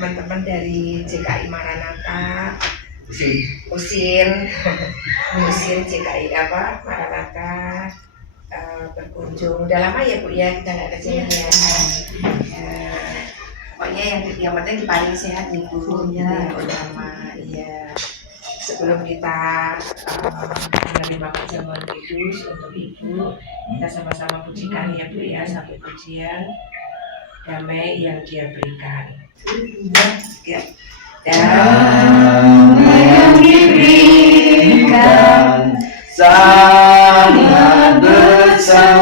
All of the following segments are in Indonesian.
teman-teman dari JKI Maranatha, Usin JKI Maranatha berkunjung. Udah lama ya Bu ya kita nggak kesini ya. Pokoknya yang penting paling sehat nih Bu. Ya udah lama ya. Sebelum kita menerima perjamuan kudus untuk Ibu, kita sama-sama pujikan ya Bu ya, satu pujian damai yang Dia berikan. Ya. Damai yang diberikan sangat besar,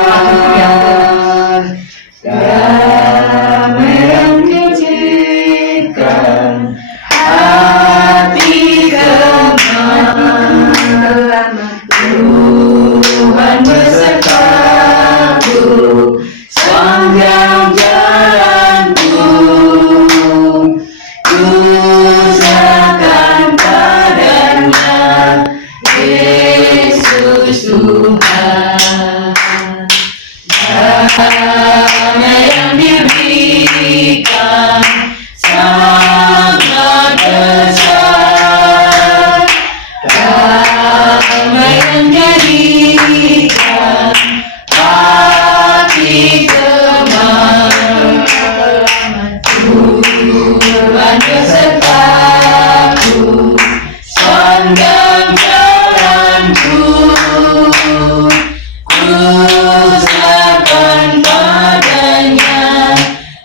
damai yang diberikan hati selamat, Tuhan besertaku sepanjang jalanku, ku serahkan padanya, Yesus Tuhan. Damai yang diberikan sangat besar, damai yang jadikan hati tenang, Tuhan besertaku sepanjang jalanku, ku serahkan padanya,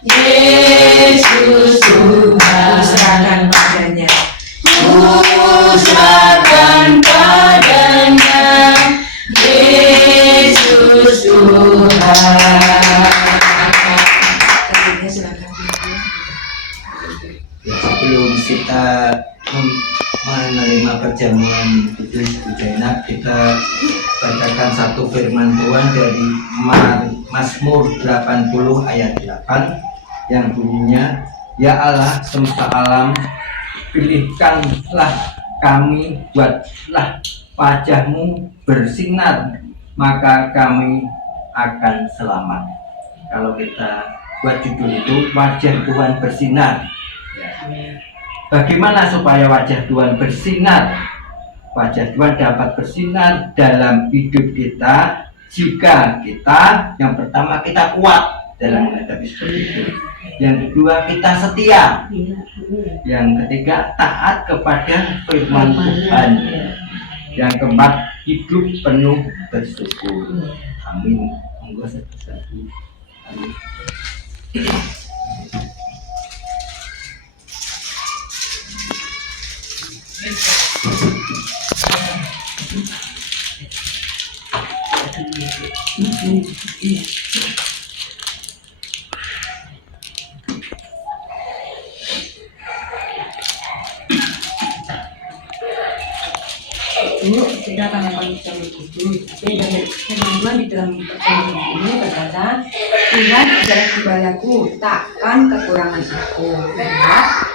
Yesus Tuhan. Serahkan padanya, ku serahkan padanya, Yesus Tuhan. Ya, sebelum kita menerima perjamuan kudus Bu Jainab, kita bacakan satu firman Tuhan dari Mazmur 80 ayat 8 yang bunyinya, Ya Allah semesta alam, pilihkanlah kami, buatlah wajah-Mu bersinar, maka kami akan selamat. Kalau kita buat judul itu, wajah Tuhan bersinar. Bagaimana supaya wajah Tuhan bersinar? Wajah Tuhan dapat bersinar dalam hidup kita jika kita, yang pertama, kita kuat dalam menghadapi seperti itu. Yang kedua, kita setia. Yang ketiga, taat kepada firman Tuhan. Yang keempat, hidup penuh bersyukur. Amin. Monggo satu-satu. Amin. Kita akan melakukan perjamuan kudus. Teman-teman di dalam perjamuan ini berkata, Tuhan adalah gembalaku, takkan kekurangan aku.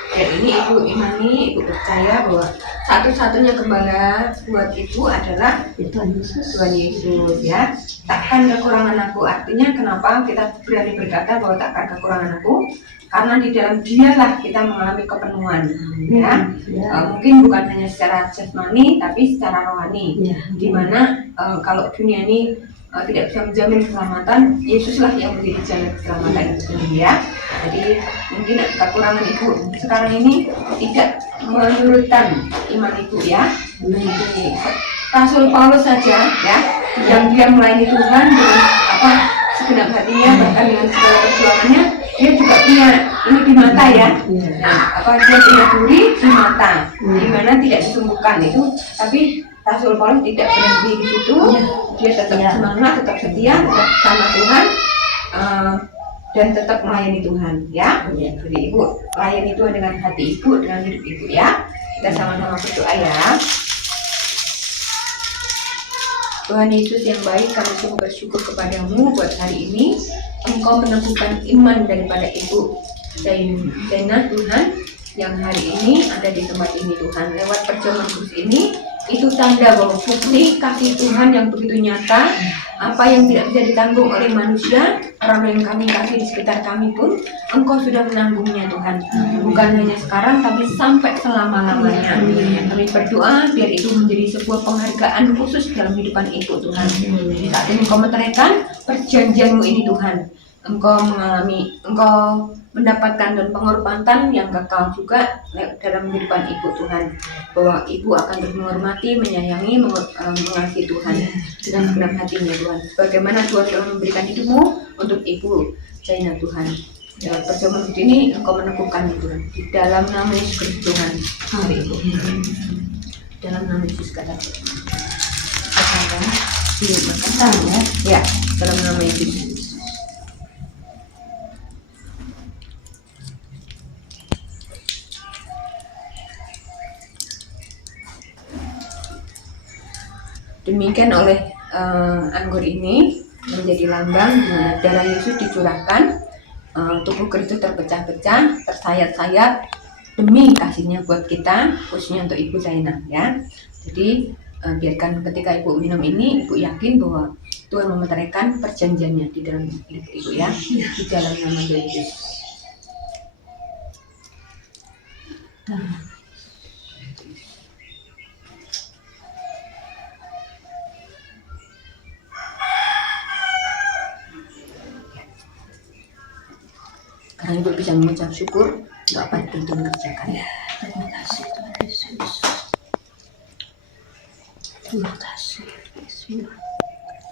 Dan ini Ibu imani, Ibu percaya bahwa satu-satunya gembala buat Ibu adalah Tuhan Yesus ya. Takkan kekurangan aku, artinya kenapa kita berani berkata bahwa takkan kekurangan aku? Karena di dalam Dialah kita mengalami kepenuhan, ya. Mungkin bukan hanya secara jasmani, tapi secara rohani. Dimana kalau dunia ini tidak bisa menjamin keselamatan, Yesuslah yang menjadi jalan keselamatan itu sendiri, ya. Jadi mungkin kekurangan Ibu sekarang ini tidak menyurutkan iman Ibu, ya. Jadi Rasul Paulus saja, ya, yang dia melayani Tuhan dengan segenap hatinya, bahkan dengan segala perjuangannya, dia juga punya ini di mata, ya. Nah, dia punya duri di mata, di mana tidak disembuhkan itu, tapi Rasul Paulus tidak berhenti di situ, dia tetap semangat, tetap setia, tetap sama Tuhan, dan tetap melayani Tuhan, ya. Jadi Ibu melayani Tuhan dengan hati Ibu, dengan hidup Ibu, ya. Kita sama-sama berdoa, ya. Tuhan Yesus yang baik, kami sungguh bersyukur kepadamu buat hari ini. Engkau meneguhkan iman daripada Ibu Zainab, Tuhan, yang hari ini ada di tempat ini, Tuhan. Lewat perjamuan kudus ini, itu tanda bahwa bukti kasih Tuhan yang begitu nyata, apa yang tidak bisa ditanggung oleh manusia, orang yang kami kasih di sekitar kami pun, Engkau sudah menanggungnya, Tuhan. Bukan bukan hanya sekarang tapi sampai selama-lamanya. Kami berdoa biar itu menjadi sebuah penghargaan khusus dalam kehidupan Ibu Tuhan. Jadi saat ini Engkau meteraikan perjanjian-Mu ini Tuhan. Engkau mendapatkan dan penghormatan yang kekal juga dalam kehidupan Ibu Tuhan, bahwa Ibu akan terus menghormati, menyayangi, mengasihi Tuhan dengan segenap hatinya Tuhan. Bagaimana Tuhan telah memberikan hidupmu untuk Ibu Zainah Tuhan. Dalam perjamuan ini Engkau meneguhkan Tuhan di dalam nama Yesus Kristus Tuhan. Hari Ibu. Dalam nama Yesus kata. Ya, dalam nama Yesus. Demikian oleh anggur ini menjadi lambang di mana darah Yesus dicurahkan, tubuh Kristus terpecah-pecah, tersayat-sayat demi kasihnya buat kita, khususnya untuk Ibu Zainah ya. Jadi biarkan ketika Ibu minum ini, Ibu yakin bahwa Tuhan memeteraikan perjanjiannya di dalam hidup Ibu ya, di dalam nama Yesus. Sekarang Ibu bisa mengucap syukur untuk apa yang Tuhan kerjakan. Terima kasih Tuhan Yesus. Terima kasih Yesus.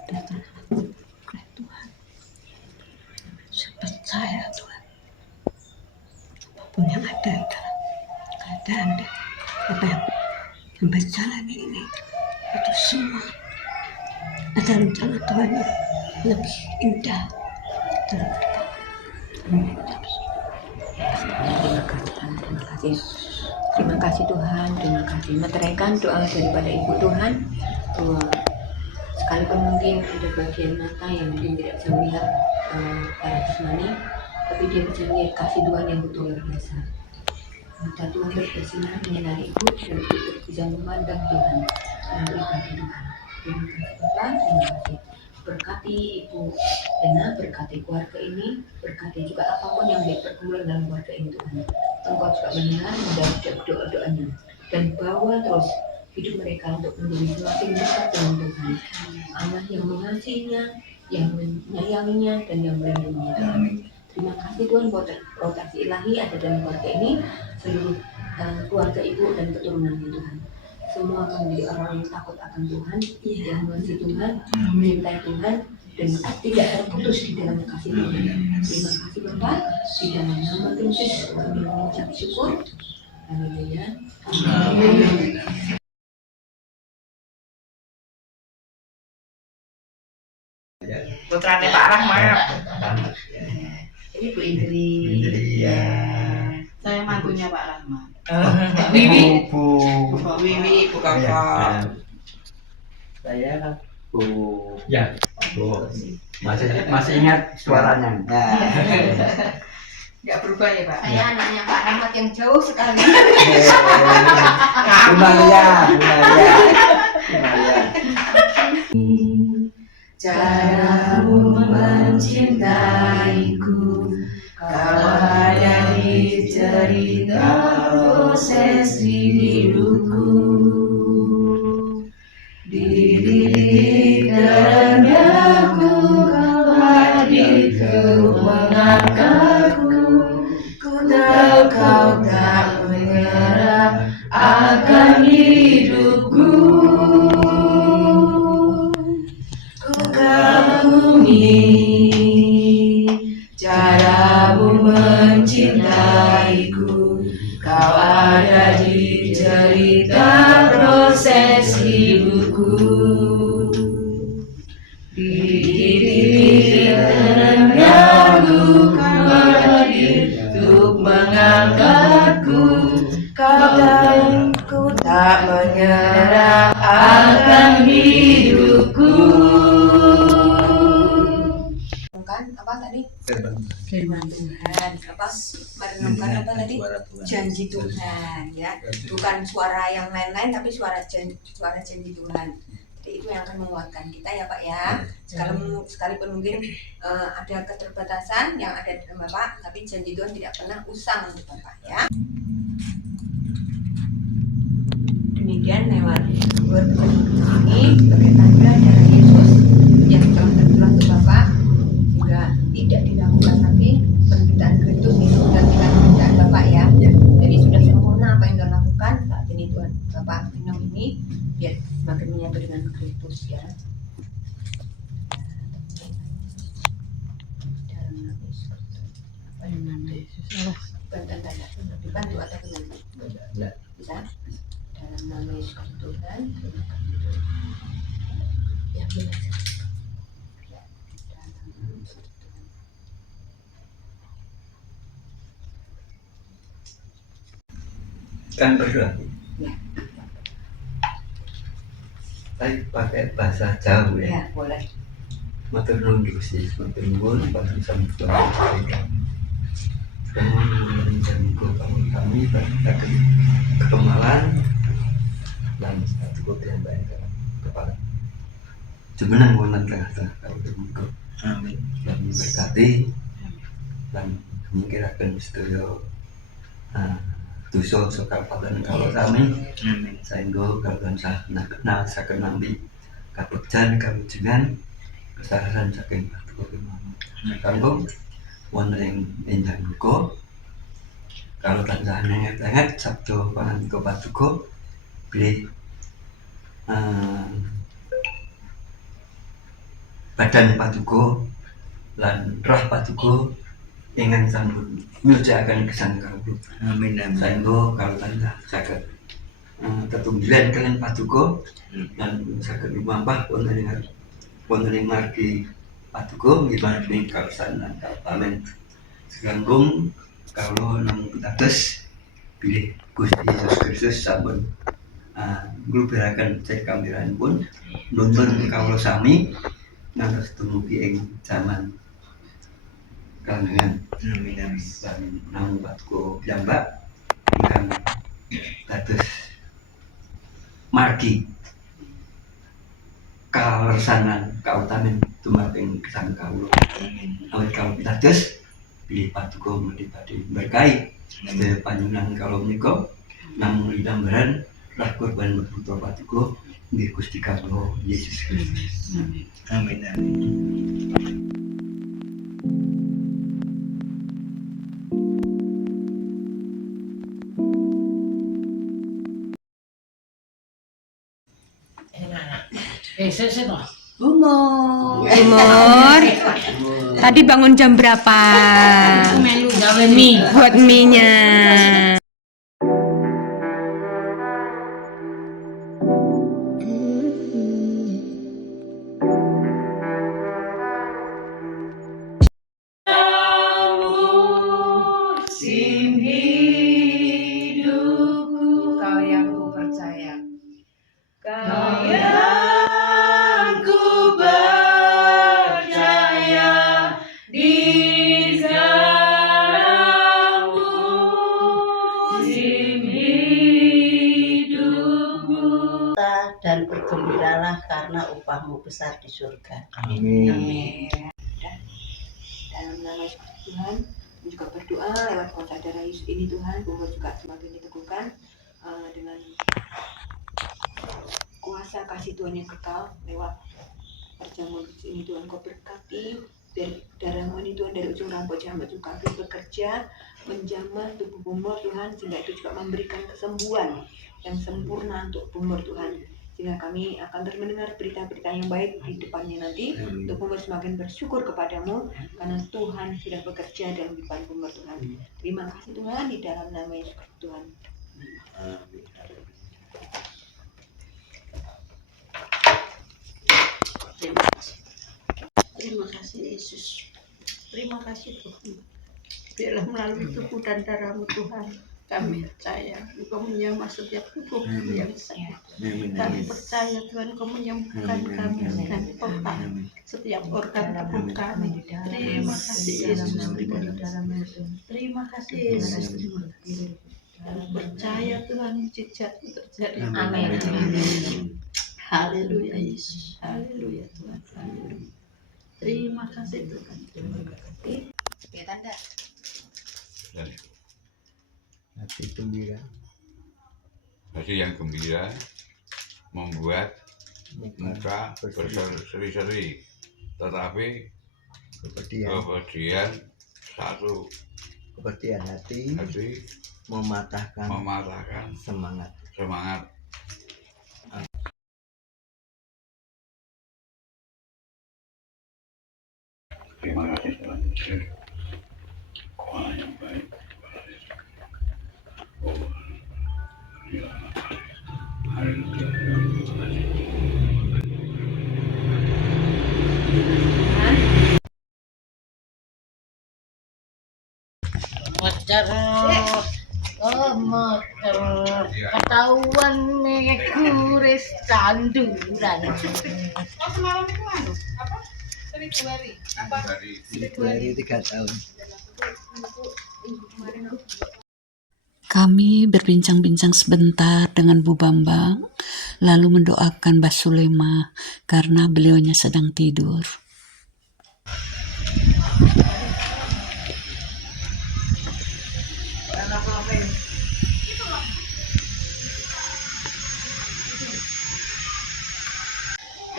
Datang oleh Tuhan. Saya percaya Tuhan. Apapun yang ada dalam keadaan dan apa yang berjalan ini, itu semua ada rencana Tuhan yang lebih indah dalam hidup. Terima kasih. Terima kasih Tuhan, terima kasih. Meteraikan doa daripada Ibu Tuhan bahwa sekalipun mungkin ada bagian mata yang mungkin tidak bisa melihat para jasmani, tapi dia bisa melihat kasih Tuhan yang betul luar biasa. Mata Tuhan bersinar menyinari Ibu dan Ibu bisa memandang Tuhan dan beribadah Tuhan. Terima kasih Tuhan, terima kasih. Berkati Ibu Ena, berkati keluarga ini, berkati juga apapun yang berkumpulan dalam keluarga ini Tuhan. Engkau juga mendengar menjawab doa-doanya dan bawa terus hidup mereka untuk menjadi semakin dekat dengan Tuhan. Allah yang mengasihinya, yang menyayanginya dan yang melindunginya Tuhan. Terima kasih Tuhan buat proteksi ilahi ada dalam keluarga ini, seluruh keluarga Ibu dan keturunannya Tuhan. Semua akan menjadi orang yang takut akan Tuhan, yang mengasihi Tuhan, mencintai Tuhan, dan tidak terputus di dalam kasih Tuhan. Terima kasih Bapak, di dalam nama Yesus kami mengucap syukur. Haleluya. Amin. Putrane Pak Rahmat. Ini Bu Indri. Ya. Saya mantunya Pak Rahmat. Wiwi, Bu. Bu Wiwi, Bu Kakak. Saya Bu. Ya, Bu. Masih ingat suaranya? Nggak berubah ya Pak? Saya anaknya Pak Rahmat yang jauh sekali. Lumayan. Caramu mencintaiku, kau ada di cerita proses hidupku. Di dalamku kau hadir untuk mengangkatku. Ku tahu kau tak menyerah akan hidupku. Ku kagumi caramu mencintaiku, kau ada di cerita proses hidupku. Di dalamku kau hadir untuk mengangkatku. Ku tak menyerah akan hidupku. Apa tadi? Firman Tuhan. Apa? Merenungkan apa tadi? Janji Tuhan, ya. Bukan suara yang lain-lain, tapi suara janji Tuhan. Itu yang akan menguatkan kita ya Pak ya. Sekalipun mungkin ada keterbatasan yang ada dalam Bapak, tapi janji Tuhan tidak pernah usang untuk Bapak ya. Demikian lewat word ini sebagai tanda darah Yesus yang telah tercurah untuk Bapak, juga tidak dilakukan lagi penderitaan Kristus itu menggantikan penderitaan Bapak ya. Jadi sudah sempurna apa yang Tuhan lakukan. Saat ini Tuhan Bapak minum ini biar semakin menyatu dengan Kristus ya. Dalam nama Yesus. Dalam nama Yesus. Dibantu atau gimana? Bisa? Dalam nama Yesus Tuhan. Ya, benar. Kan berdoa. Ya. Tapi pakai bahasa Jawa ya. Ya, boleh. Matur nuwun Gusti, matur nuwun Bapak Sampun kami pada kekemalan dan satu kopi yang baik kepala. Jumeneng wonten tengah-tengah kawula. Amin. Dan berkati dan mengkirakan sedaya dosa sekapaten kawula sami. Amin. Saengga kawula saken nampi kabegjan kawujudan kesarasan saking Paduka kanggo wonten ing enjang menika kalau tansah ngenget-enget sabda pangandiga Paduka bilih badan Paduka lan roh Paduka ingkang sampun nyucikaken gesang kawula. Amin amin. Saengga kalau tansah saged tetunggilan kaliyan Paduka lan saged lumampah wonten ing margi Paduka nggih panjenengan kalsan lan amin. Seganggung kawula namung pitados bilih Gusti Yesus Kristus sampun ngluberaken cekampiripun nuntun kawula sami ngantos dumugi ing jaman kalangan. Amin amin. Lan namung Paduka piyambak ingkang dados margi kalersanan kautamin dumateng gesang kawula. Awit kawula pitados bilih Paduka medhi berkahi sedaya panjenengan kawula menika namung lidambaran rah korban putra Paduka nggih Gusti kawula Yesus Kristus. Amin amin. Umur. Tadi bangun jam berapa? Melu gawe mie. Buat mie-nya. Musim hidupku kau yang ku percaya. Kau yang ku percaya di segala musim hidupku. Dan bergembiralah karena upahmu besar di surga. Amin. Amin. Dan dalam nama Yesus Tuhan juga berdoa lewat kuasa darah Yesus ini Tuhan, bahwa juga semakin diteguhkan dengan kuasa kasih Tuhan yang kekal lewat perjamuan ini Tuhan. Kau berkati dari darahmu ini Tuhan, dari ujung rambut sampai ujung kaki bekerja menjamah tubuh Bumur Tuhan, sehingga itu juga memberikan kesembuhan yang sempurna untuk Bumur Tuhan, sehingga kami akan terus mendengar berita-berita yang baik di depannya nanti. Untuk Bumur semakin bersyukur kepadamu karena Tuhan sudah bekerja dalam kehidupan Bumur Tuhan. Terima kasih Tuhan, di dalam nama Yesus Tuhan. Amin. Terima kasih Yesus. Terima kasih Tuhan. Biarlah melalui tubuh dan darahmu Tuhan, kami percaya Engkau menyamah setiap tubuh yang sakit. Kami percaya Tuhan Engkau menyembuhkan kami dan total setiap organ tubuh kami. Terima kasih Yesus. Terima kasih Yesus. Kami percaya Tuhan mujizat terjadi. Amin. Haleluya Yesus. Haleluya Tuhan. Haleluya. Terima kasih Tuhan. Terima kasih. Ya tanda. Hati gembira, Hati yang gembira membuat muka berseri-seri, tetapi kemudian satu kepedihan hati hati mematahkan semangat. Terima kasih Tuhan. Tuhan yang baik. Oh, ya. Haleluya. Motor, oh motor, ketahuan nih kuris tanduran. Semalam itu apa? Februari. Apa? Februari 3 tahun. Kami berbincang-bincang sebentar dengan Bu Bambang, lalu mendoakan Mbak Sulema karena beliaunya sedang tidur.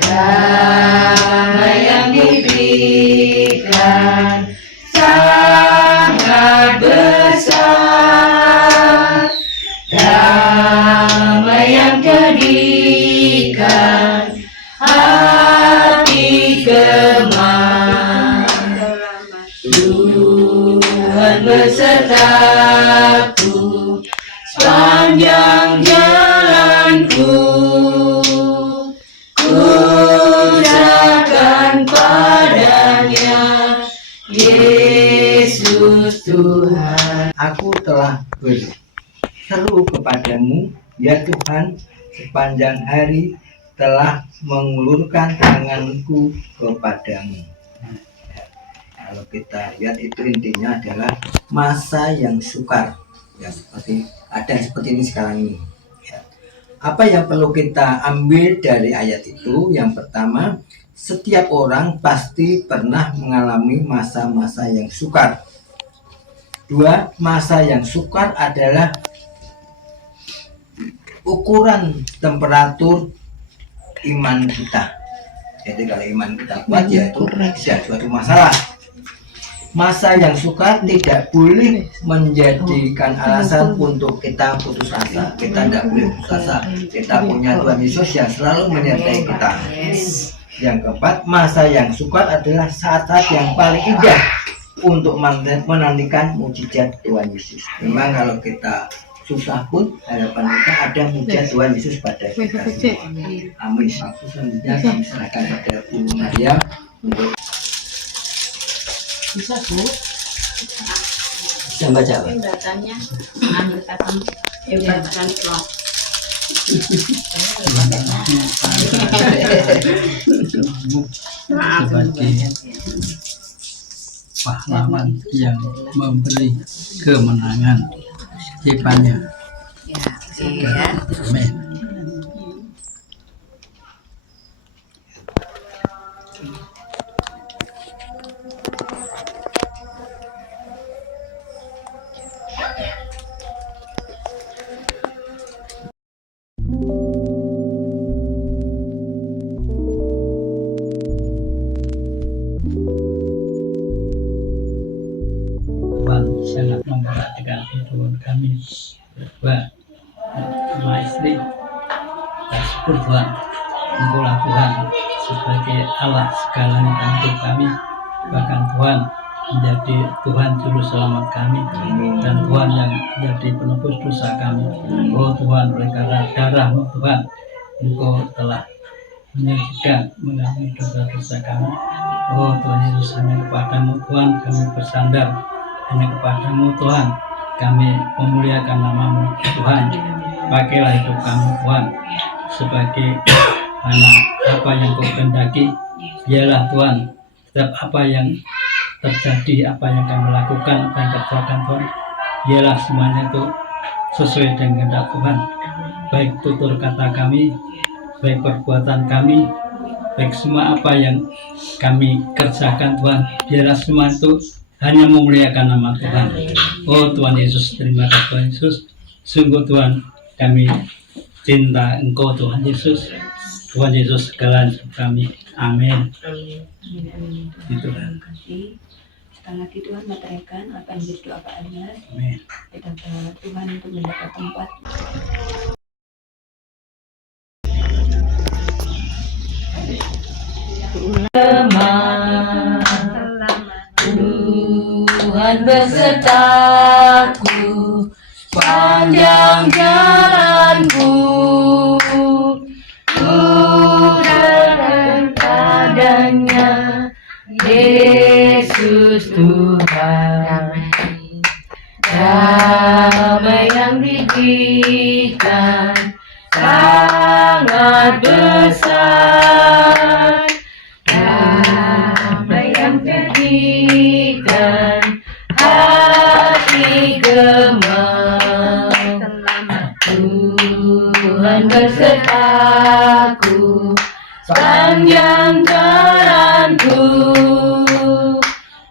Damai yang diberikan sangat besar, damai yang jadikan hati gemar. Tuhan besertaku sepanjang jalanku. Padanya Yesus Tuhan. Aku telah berseru kepadamu, ya Tuhan, sepanjang hari telah mengulurkan tanganku kepadamu. Kalau kita lihat itu intinya adalah masa yang sukar, ya seperti ini sekarang ini. Ya. Apa yang perlu kita ambil dari ayat itu? Yang pertama, setiap orang pasti pernah mengalami masa-masa yang sukar. Dua, masa yang sukar adalah ukuran temperatur iman kita. Jadi kalau iman kita kuat, ya itu tidak suatu masalah. Masa yang sukar tidak boleh menjadikan alasan untuk kita putus asa. Kita tidak boleh putus asa. Kita punya Tuhan Yesus yang selalu menyertai kita. Yang keempat, masa yang sukar adalah saat-saat yang paling indah untuk menantikan mujizat Tuhan Yesus. Memang kalau kita susah pun harapan kita ada mujizat Tuhan Yesus pada kita semua. Amin. Aku selanjutnya kami serahkan pada Bu Maria untuk Bisa Bu? bisa baca. Datanya ambil kata bacaan kelas. Sebagai pahlawan yang memberi kemenangan Jepanya. Amin. Tuhan sangat memperhatikan kehidupan kami berdua, sama istri. Syukur Tuhan, Engkaulah Tuhan sebagai Allah segalanya untuk kami. Bahkan Tuhan menjadi Tuhan juru selamat kami, dan Tuhan yang menjadi penebus dosa kami. Oh Tuhan, oleh karena darah-Mu Tuhan, Engkau telah menyucikan mengampuni dosa-dosa kami. Oh Tuhan Yesus, hanya kepadamu Tuhan kami bersandar, hanya kepadamu Tuhan kami memuliakan nama-Mu Tuhan. Pakailah hidup kami Tuhan sebagai anak apa yang Kau kehendaki. Biarlah Tuhan setiap apa yang terjadi, apa yang kami lakukan, apa yang kerjakan Tuhan, biarlah semuanya itu sesuai dengan kehendak Tuhan. Baik tutur kata kami, baik perbuatan kami, baik semua apa yang kami kerjakan Tuhan, biarlah semua itu hanya memuliakan nama Tuhan. Oh Tuhan Yesus, terima kasih Tuhan Yesus. Sungguh Tuhan, kami cinta Engkau Tuhan Yesus. Tuhan Yesus segala kami. Amin. Gitu. Terima kasih. Sekali lagi Tuhan meteraikan apa yang menjadi doa Pak Alias. Amin. Kita berdoa Tuhan untuk mendapat tempat. Tuhan besertaku sepanjang jalanku, ku dan padanya Yesus Tuhan. Damai yang diberikan sangat besar, damai yang terdikan hati gemar. Tuhan besertaku sepanjang jalanku,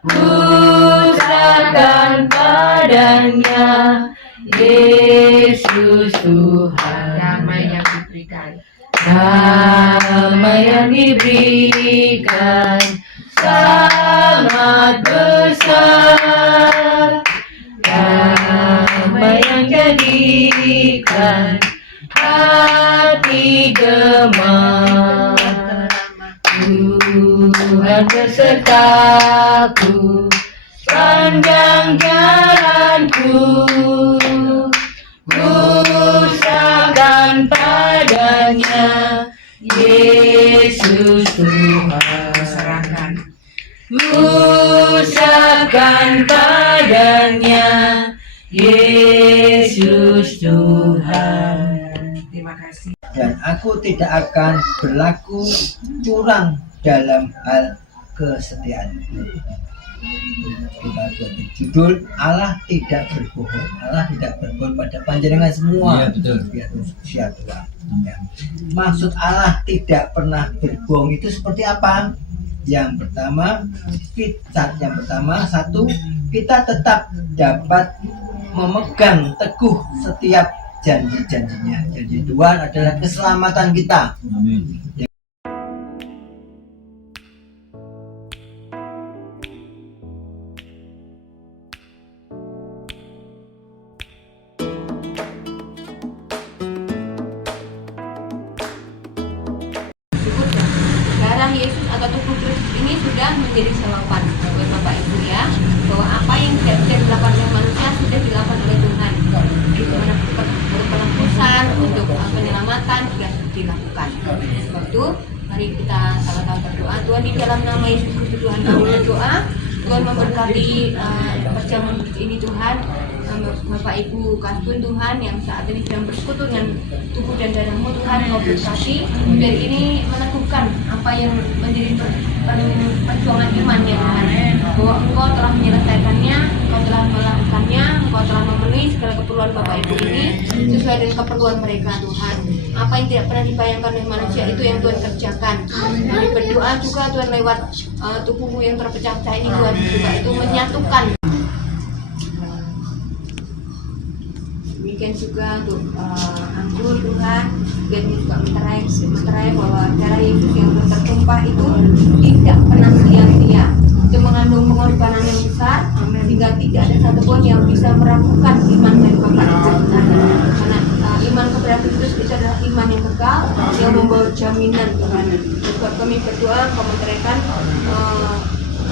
ku serahkan padanya Yesus Tuhan. Damai yang diberikan. Damai yang diberikan sangat besar, damai yang jadikan hati gemar. Tuhan besertaku sepanjang jalanku, ku serahkan padanya Yesus Tuhan. Serahkan. Ku serahkan padanya Yesus Tuhan. Terima kasih. Dan aku tidak akan berlaku curang dalam hal kesetiaan. Kita buat judul Allah tidak berbohong. Allah tidak berbohong pada panjenengan semua. Iya, betul. Ya, Tuhan. Ya. Maksud Allah tidak pernah berbohong itu seperti apa? Yang pertama, satu, kita tetap dapat memegang teguh setiap janji-janjinya. Janji Tuhan adalah keselamatan kita. Amin. Darah Yesus atau tubuh Kristus ini sudah menjadi selapan buat Bapak Ibu ya, bahwa apa yang tidak bisa dilakukan oleh manusia sudah dilakukan oleh Tuhan. Untuk penebusan, untuk penyelamatan sudah dilakukan. Sebab itu mari kita sama-sama berdoa. Tuhan, di dalam nama Yesus Kristus Tuhan kami berdoa, Tuhan memberkati perjamuan ini Tuhan. Bapak Ibu kastun Tuhan yang saat ini sedang bersekutu dengan tubuh dan darah-Mu Tuhan, Kau berkati biar ini meneguhkan apa yang menjadi perjuangan iman ya Tuhan, bahwa Engkau telah menyelesaikannya, Engkau telah melakukannya, Engkau telah memenuhi segala keperluan Bapak Ibu ini sesuai dengan keperluan mereka Tuhan. Apa yang tidak pernah dibayangkan oleh manusia itu yang Tuhan kerjakan. Kami berdoa juga Tuhan lewat tubuh-Mu yang terpecah-pecah ini Tuhan juga itu menyatukan. Demikian juga untuk anggur Tuhan, dan juga meterai bahwa darah Yesus yang tertumpah itu tidak pernah sia-sia. Itu mengandung pengorbanan yang besar, sehingga tidak ada satupun yang bisa meragukan iman dari Bapak Ibu. Karena iman kepada Kristus itu adalah iman yang kekal, yang membawa jaminan Tuhan. Sebab kami berdoa, Kau meteraikan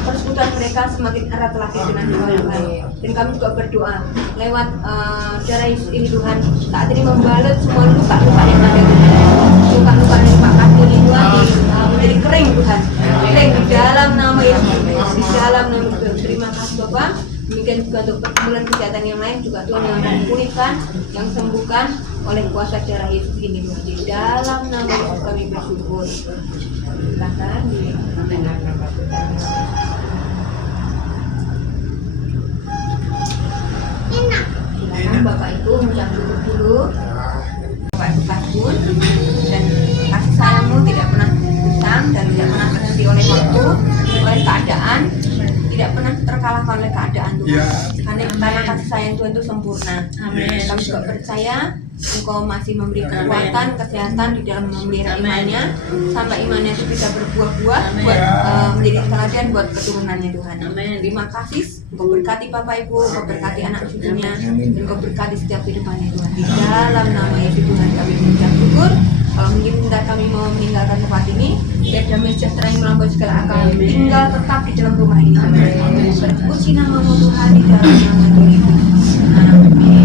persekutuan mereka semakin erat lagi dengan Tuhan. Dan kami juga berdoa lewat darah Yesus ini Tuhan, saat ini membalut semua luka-luka yang ada luka-luka yang Pak Kasih ini Tuhan menjadi kering Tuhan, kering di dalam nama Yesus, di dalam nama Tuhan. Terima kasih Bapak. Demikian juga untuk pergumulan kesehatan yang lain juga Tuhan yang akan pulihkan, yang sembuhkan oleh kuasa darah Yesus ini Tuhan. Di dalam nama Yesus kami bersyukur. Silakan di silakan Bapak Ibu mengucap syukur dulu. Bapak Ibu Kasbun dan Karena kasih sayang Tuhan itu sempurna. Kami juga percaya Engkau masih memberi kekuatan, kesehatan di dalam memelihara imannya, sampai imannya itu bisa berbuah-buah buat menjadi teladan buat keturunannya Tuhan. Terima kasih. Engkau berkati Bapak Ibu, Engkau berkati anak cucunya, dan Engkau berkati setiap kehidupannya Tuhan. Di dalam nama Yesus Tuhan kami mengucap syukur. Kalau mungkin bentar kami mau meninggalkan tempat ini, biar damai sejahtera yang melampaui segala akal tinggal tetap di dalam rumah ini. Terpuji nama-Mu Tuhan di dalam nama Tuhan Yesus. Amin.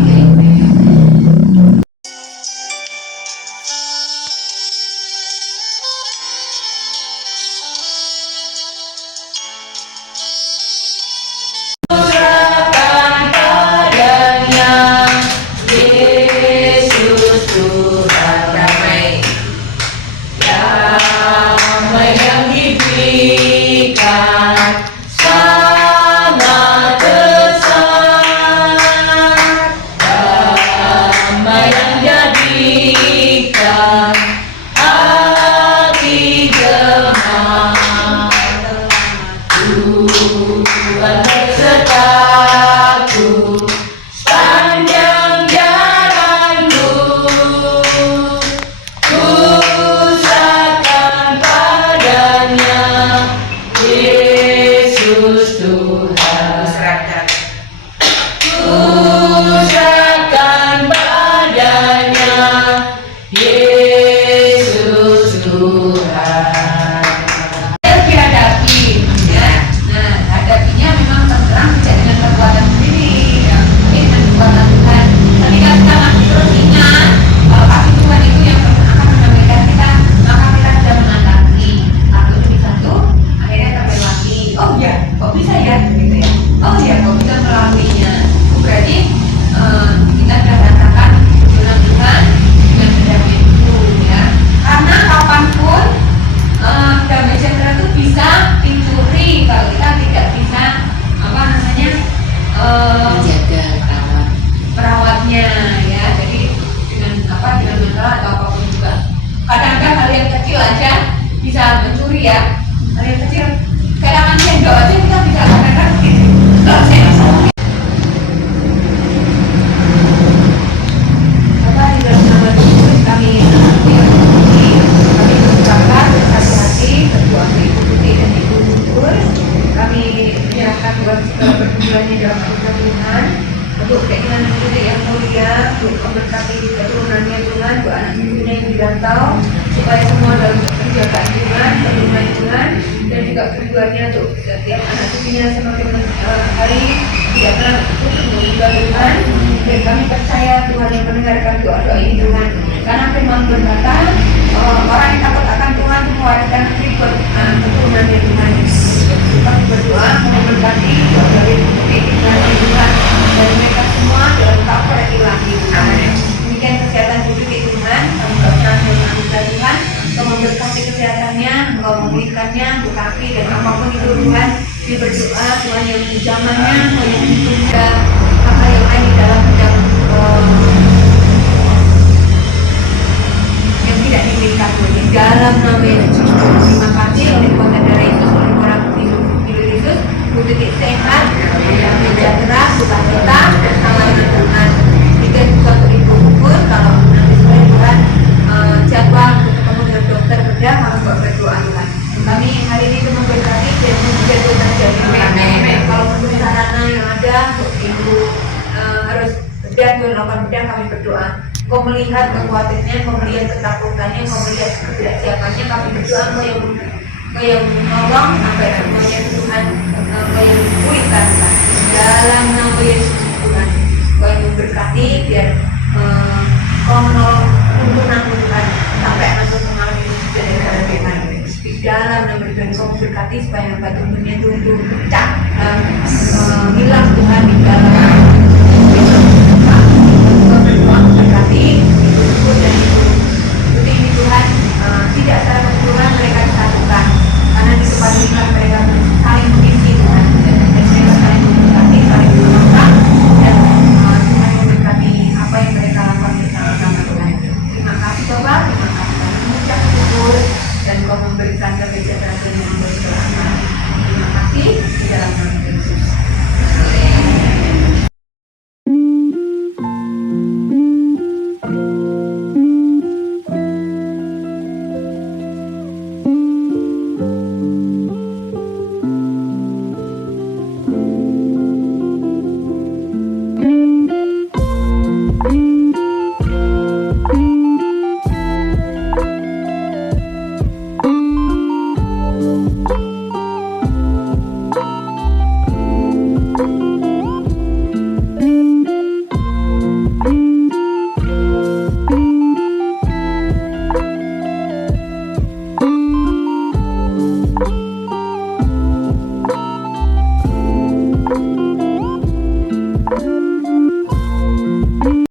Kau melihat kekuatannya, kau melihat ketakutannya, kau melihat ketidaksiapannya. Kami berdoa Kau yang menolong sampai semuanya Tuhan, Kau yang pulihkan dalam nama Yesus Tuhan. Kau yang memberkati biar Kau menolong tuntunan Tuhan sampai anak mengalami musibah dari Tuhan. Di dalam nama Tuhan Kau memberkati supaya batu dunia itu pecah